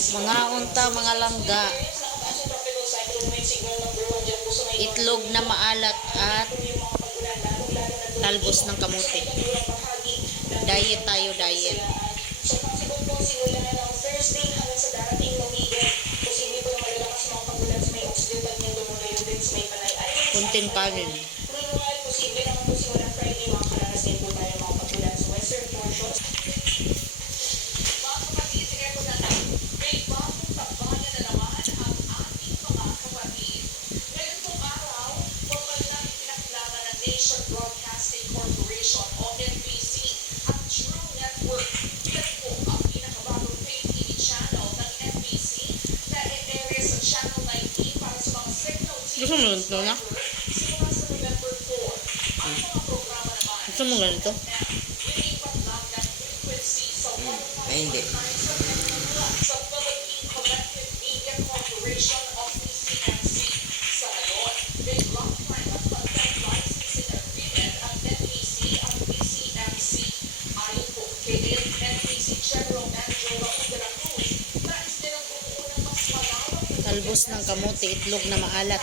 mga unta, mga langga, itlog na maalat at talbos ng kamuti. Diet tayo, diet. Kunting kanin. Gusto mo yun, Lola? Hmm. Gusto mo ganito? Hmm. Ay, hindi. talbos ng kamote, itlog na maalat.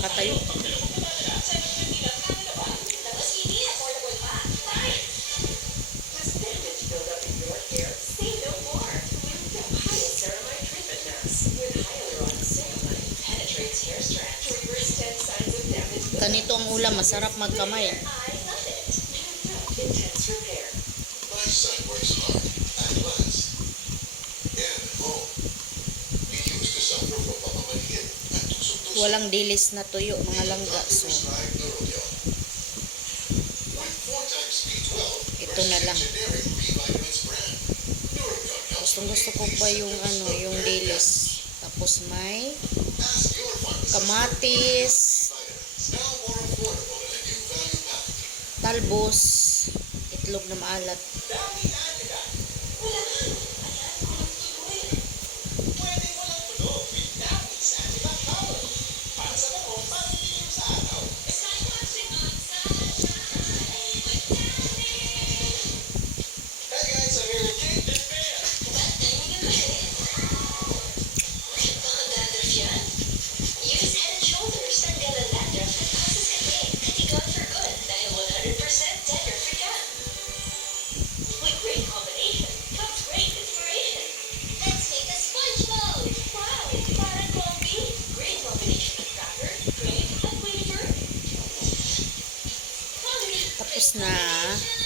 nakatayo. Ganito ang ulam, masarap magkamay. walang dilis na tuyo mga langga so. Ito na lang. Gustong gusto ko pa yung ano yung dilis. Tapos may kamatis talbos itlog na maalat. 啊.